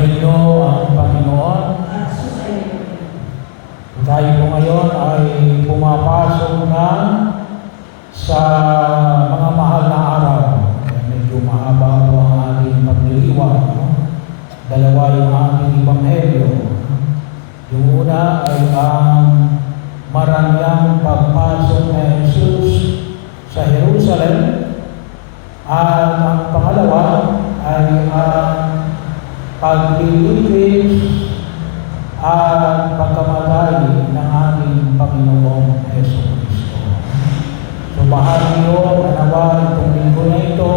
Sumainyo ang Panginoon. Tayo po ngayon ay pumapasok na sa mga mahal na araw. Medyo mahaba po ang ating pagliliwanag. Dalawa yung ating ebanghelyo. Yung una ay ang marangyang pagpasok ni Jesus sa Jerusalem. At ang pangalawa ay ang pagliligtas at pagkamatay ng ating Panginoong Hesus Kristo. So bahagi nyo na nawa itong linggo na ito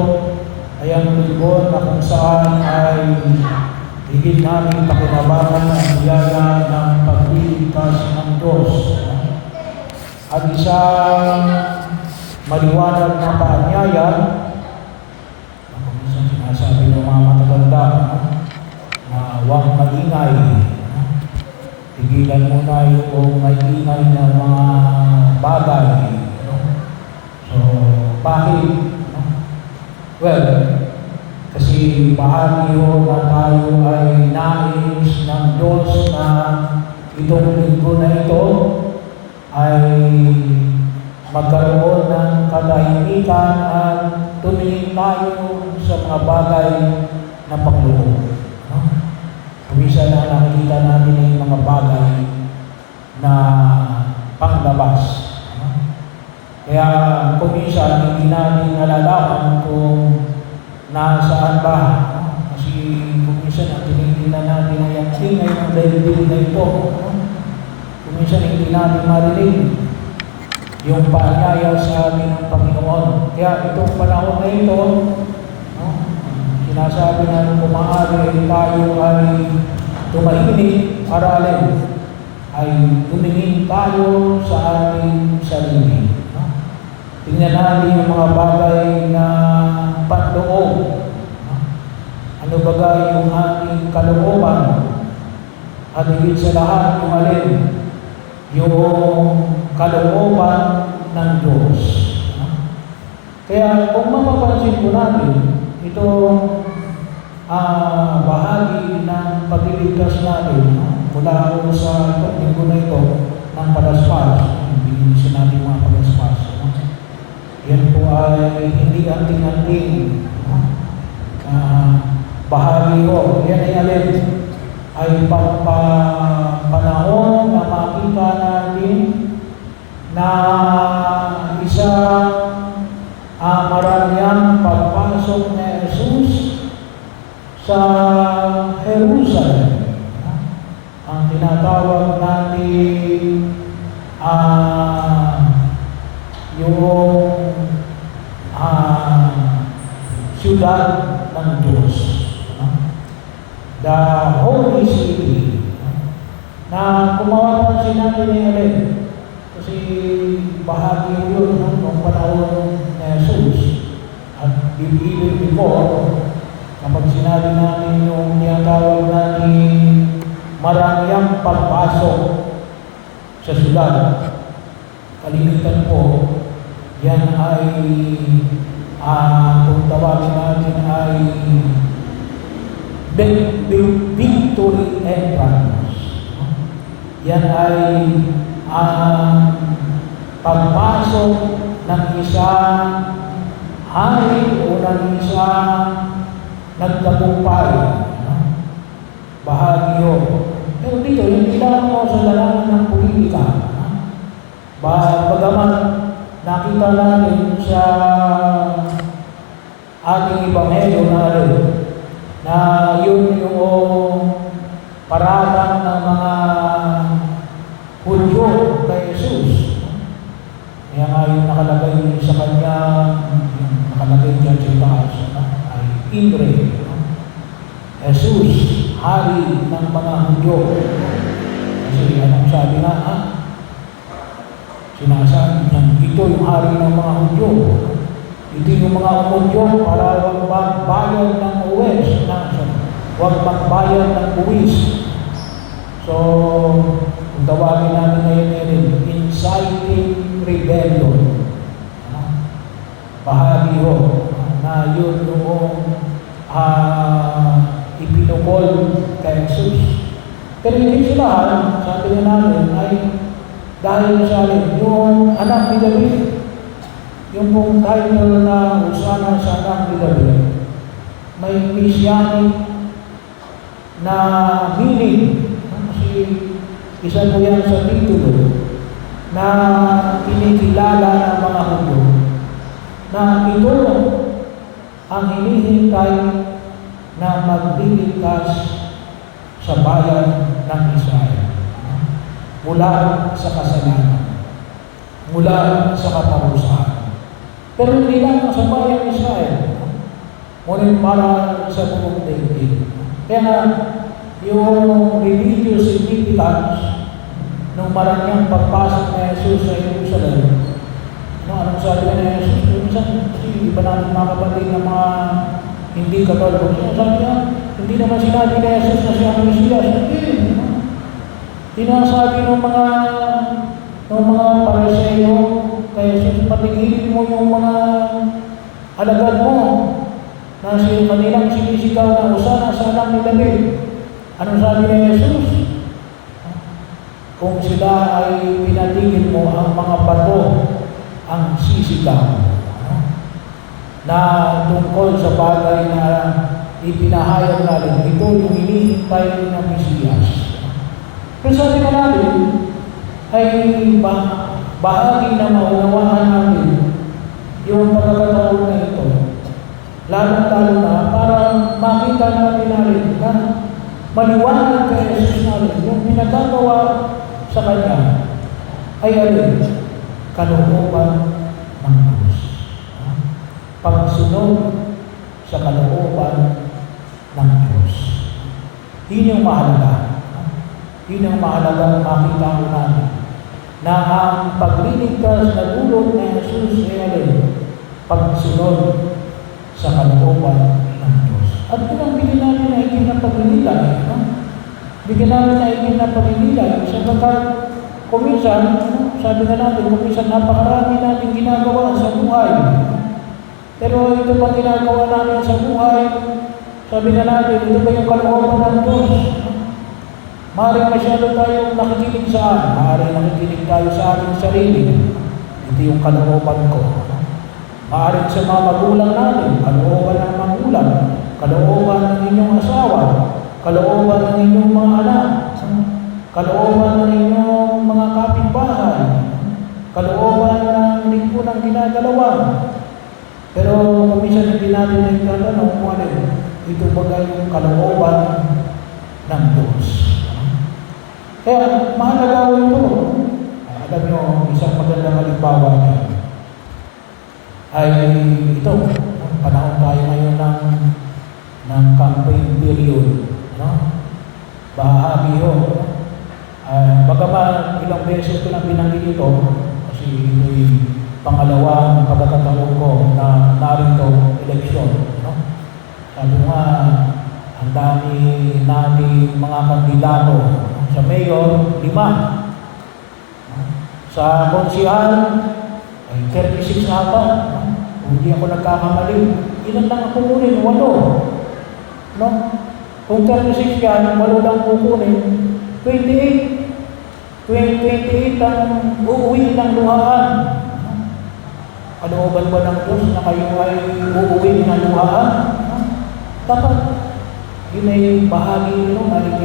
ay ang linggo na kung saan ay higit namin pakinabangan ang biyaya ng pagliligtas ng Diyos. At isang maliwanag na paanyaya sinasabi ng mga matatanda na huwag maingay. Tigilan muna yung maingay ng mga bagay. So, bakit? Well, kasi bahagi na tayo ay nais ng Diyos na itong linggo na ito ay magkaroon ng katahimikan at tumingin tayo sa mga bagay na Panginoon. Kumisa na nakikita natin yung mga bagay na panglabas. Kaya kumisa hindi natin nalalaman kung nasaan ba. Kasi kumisa na tinitingnan natin ay ang tingay ng daigdig na ito. Kumisa hindi natin marinig yung paanyaya sa amin ng Panginoon. Kaya itong panahon na ito, sinasabi na kumaari tayo ay tumahimik, aralin, ay tumingin tayo sa ating sarili. Tingnan natin yung mga bagay na panloob. Ano bagay yung ating kalooban? At higit sa lahat yung alin, yung kalooban ng Diyos. Kaya kung mapapansin po natin, ito bahagi ng pagliligtas natin mula sa linggo na ito ng palaspas. Binigyan natin mga palaspas. Yan po ay hindi anting-anting bahagi ko. Yan ay alin ay panahon na makita natin na isang marangyang pagpasok ni Jesus sa Jerusalem. Ang tinatawag natin yung siyudad ng Diyos. The Holy City. Na kumawapansin natin ngayon. Kasi bahagi yun ng panahon ni Jesus. At even before, kapag sinabi natin yung tinatawag natin marangyang pagpasok sa siyudad, kalimitan po, yan ay kung tawagin natin ay victory entrance. Yan ay pagpasok ng isang hari o ng isang nagtagumpay. Bahagi yun. Pero dito, hindi lang mo sa larangan ng politika. Bagaman nakita natin sa ating ebanghelyo na yun yung paratang ng mga Hudyo kay Jesus. Kaya nga yung nakalagay sa kanya, nakalagay dyan sa taas, ay Indre. Jesus, hari ng mga Hudyo. Kasi anong sabi na, sinasabi niya, ito yung hari ng mga Hudyo. Ito yung mga Hudyo para huwag magbayad ng uwes. Huwag magbayad ng buwis. So, kung tawagin namin ngayon inciting rebellion. Bahagi ho na yun yung ipinag tungkol kay Jesus. Pero hindi sa lahat, sabi nga namin, ay dahil sa alin, yung anak ni David, yung pong title na Hosana sa anak ni David, may messianic na meaning. Kasi isa po yan sa titulo na kinikilala ng mga Hudyo na ito ang hinihintay na magliligtas sa bayan ng Israel mula sa kasalanan, mula sa kaparusahan. Pero hindi lang sa bayan ng Israel, ngunit para sa buong daigdig. Kaya yung religious significance nung maranyang pagpasok na Jesus sa Jerusalem, anong sabi na Jesus? Minsan, kasi iba natin mga kapatid ng mga hindi katoliko. Sabi niya, hindi naman sinabi na Jesus na siya ang Mesiyas. Hindi. Sinasabi ng mga Pariseo kay Jesus, patigilin mo yung mga alagad mo na kanilang sinisigaw na Hosana sa anak ni David. Anong sabi ni Jesus? Kung sila ay pinatigil mo, ang mga bato ang sisigaw na tungkol sa bagay na ipinahayag natin. Ito yung hinihintay ng Mesiyas. Pero sabi na natin, ay bahagi na maunawaan natin yung pagkakataon na ito. Lalong-lalo na para makita natin na maliwanag kay Jesus natin yung pinagagawa sa Kanya ay alin? Kalooban ng Diyos. Pagsunod sa kalooban ng Diyos. Yun yung mahalaga. Yun ang mahalagang makita ko natin na ang pagliligtas na dulot ni Jesus ay alin? Pagsunod sa kalooban ng Diyos. At kung ang bigyan natin na hindi na paglililay, bigyan natin na hindi na paglililay, sapagkat kuminsan, sabi nga natin, kuminsan napakarami natin ginagawa sa buhay. Pero ito pa ginagawa natin sa buhay, sabi nga natin, ito ba yung kalooban ng Diyos? Maaaring masyado tayong nakikinig saan? Maaaring nakikinig tayo sa ating sarili. Ito yung kalooban ko. Maaaring sa mga magulang natin, kalooban ng magulang, kalooban ng inyong asawa, kalooban ng inyong mga anak, kalooban ng inyong mga kapitbahay, kalooban ng lingkunang ginagalawa. Pero kuminsan hindi natin na itatanong kung ano ito ba yung kalooban ng Diyos. Kaya mahalaga ito. Alam nyo, isang magandang halimbawa niya ay ito, panahon tayo ngayon ng campaign period. Bahagi ho. Bagaman ilang beses ko lang binanggit ito, kasi ito'y pangalawang pagkakataon ko na narito eleksyon. Sabi nga, ang dami nating mga kandidato. Sa mayor, 5. Sa konsihal, ay 36 ata. Kung hindi ako nagkakamali, ilan lang ang kukunin? 8. Kung 36 yan, 8 lang kukunin, 28. 28 ang uuwi ng luhaan. Kalooban ba ng Diyos na kayo ay uuwi ng luhaan? Dapat, yun ay bahagi nyo ay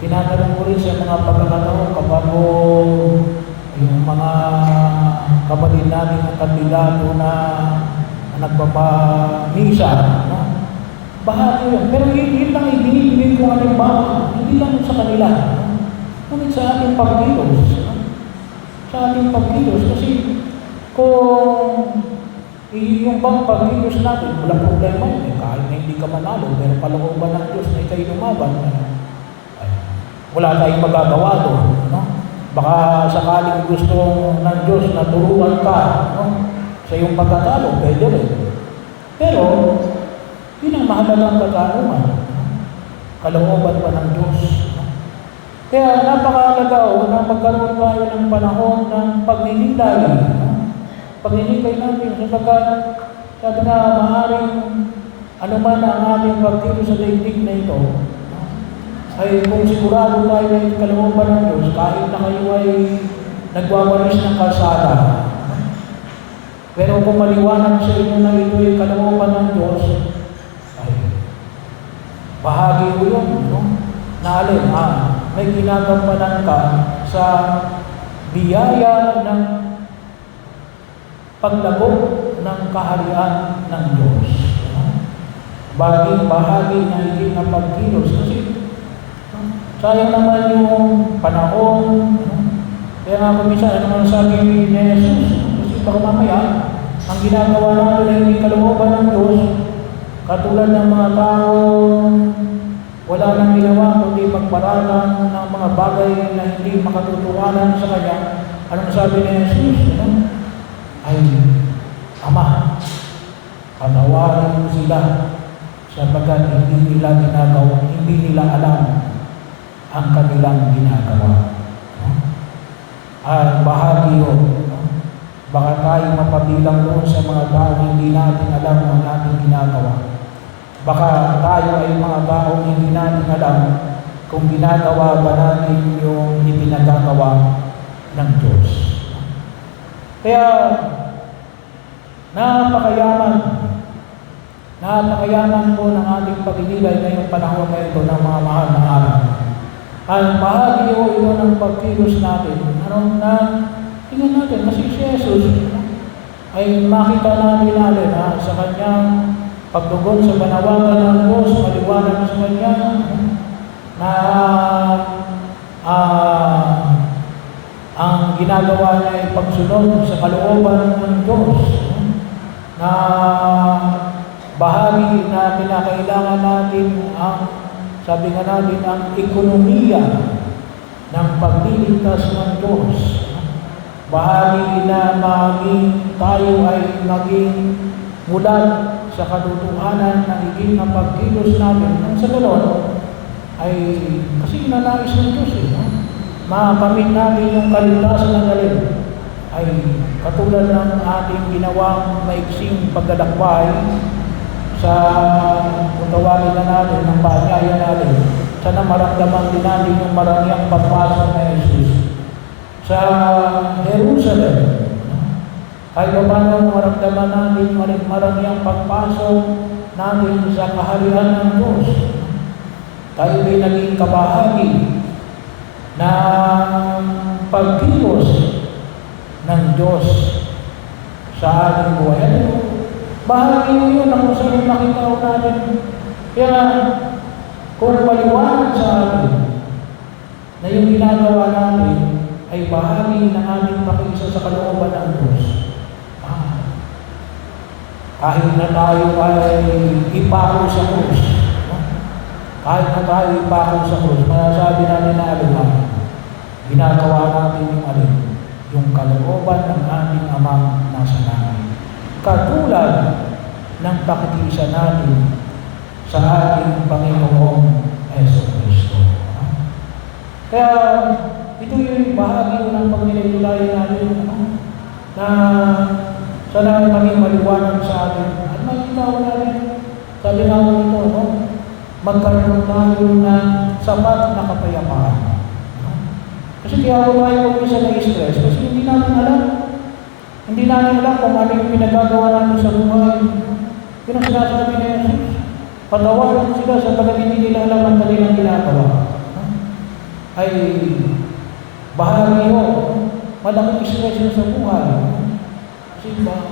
tinatanong ko rin sa mga pagkakataon kapag yung mga kapatid natin ng kandidato na nagpapamisa. Bahagi yun. Pero yun lang ibinibigay ko halimbawa. Hindi lang sa kanila. Ngunit sa ating pagkilos. Sa ating pagkilos. Kasi kung yung bang pagkilos natin, walang problema yun. Kahit na hindi ka manalo, pero kalooban ng Diyos na ikaw'y lumaban, wala tayong magagawa doon. Baka sakaling gusto ng Diyos na turuan ka sa iyong pagkatalo, pwede rin. Pero, yun ang mahalagang katanungan. Kalooban pa ng Diyos. Kaya napakahalaga na magkaroon tayo ng panahon ng pagninilay. Pagninilay natin, sapagkat sabi na maaaring ano man ang ating pagtiro sa daigdig na ito, ay kung sigurado tayo na yung kalooban ng Diyos, kahit na kayo ay nagwawalis ng kalsada, pero kung maliwanag sa inyo na ito ay kalooban ng Diyos, ay bahagi ko yun, no? Na alin, may ginagampanan ka sa biyaya ng paglago ng kaharian ng Diyos. Bahagi na higit na pagkilos. Kasi sayang naman yung panahon. Kaya nga kung minsan, ano man sabi ni Jesus, kasi baka mamaya, ang ginagawa natin ay hindi kalooban ng Diyos, katulad ng mga tao, wala nang ginawa kundi magparalan ng mga bagay na hindi makatutuwanan sa Kanya. Anong sabi ni Jesus? Ay, Ama, patawarin mo sila sapagkat hindi nila ginagawa, hindi nila alam ang kanilang ginagawa. Bahagi yun. Baka tayo mapabilang doon sa mga tao hindi natin alam ang ating ginagawa. Baka tayo ay mga tao hindi natin alam kung ginagawa ba natin yung ipinagagawa ng Diyos. Kaya, napakayaman po ng ating pagdilay ngayong panahon na ito ng mga mahal na araw. Ang bahagi o ito ng pagkilos natin, tingnan natin, kasi si Jesus ay makita natin sa kanyang pagtugon sa panawagan ng Diyos, maliwanag sa kanya na ang ginagawa niya ay pagsunod sa kalooban ng Diyos, na bahagi na kinakailangan natin sabi nga natin, ang ekonomiya ng pagliligtas ng Diyos. Bahagi na tayo ay maging mulat sa katotohanan ng higit na pagkilos natin. Ang sa ganoon ay, kasi nanais ng Diyos makamit natin yung kaligtasan ng galing, ay katulad ng ating ginawang maiksing paglalakbay sa tawagin na natin, ng paanyaya natin, sana maramdaman din natin yung marangyang pagpasok na Jesus sa Jerusalem. Kahit pa paano maramdaman natin marangyang pagpasok natin sa kaharian ng Diyos. Tayo ay naging kabahagi ng pagkilos ng Diyos sa ating buhay. Bahagi mo yun ang saan nakita ko natin. Kaya kung maliwanag sa atin na yung ginagawa natin ay bahagi ng aming pakisa sa kalooban ng Diyos, kahit na tayo ay ipako sa krus, kahit na tayo ipako sa krus, masasabi natin na ginagawa natin yung kalooban ng aming Amang nasa langit. Katulad ng pakikisa natin sa ating Panginoong Jesucristo. Kaya ito yung bahagi ng pagnilayan natin na sana maging maliwanag sa atin. At makikita ko natin, sabi nga ko ito, magkaroon tayo ng sapat na kapayapaan. Kasi kaya ako tayo mag-isa na stress kasi hindi natin alam. Hindi natin alam kung ano yung pinagagawa natin sa buhay. Yun ang sinasabi na Jesus. Patawarin sila sa pagkat hindi nila alam ang kanilang ginagawa. Ay bahagi yun. Malaking stress na sa buhay. Kasi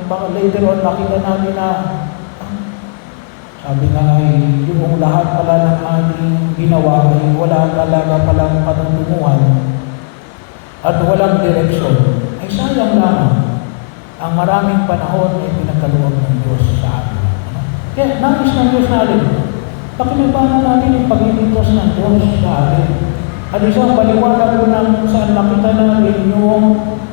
baka later on makita natin na sabi nga ay yung lahat pala ng ating ginawa ay wala talaga palang patuntunguhan at walang direksyon. Ay sayang lamang. Ang maraming panahon ay pinagkaloob ng Diyos sa atin. Kaya nais ng Diyos natin. Pakinabahan natin yung pagliligtas ng Diyos sa atin. At isang paliwanag ko na saan makita natin yung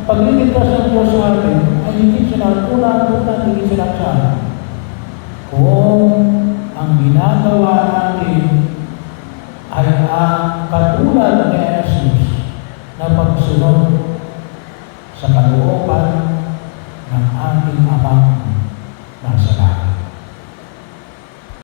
pagliligtas ng Diyos sa atin ay hindi sila tunang higit sila sa kung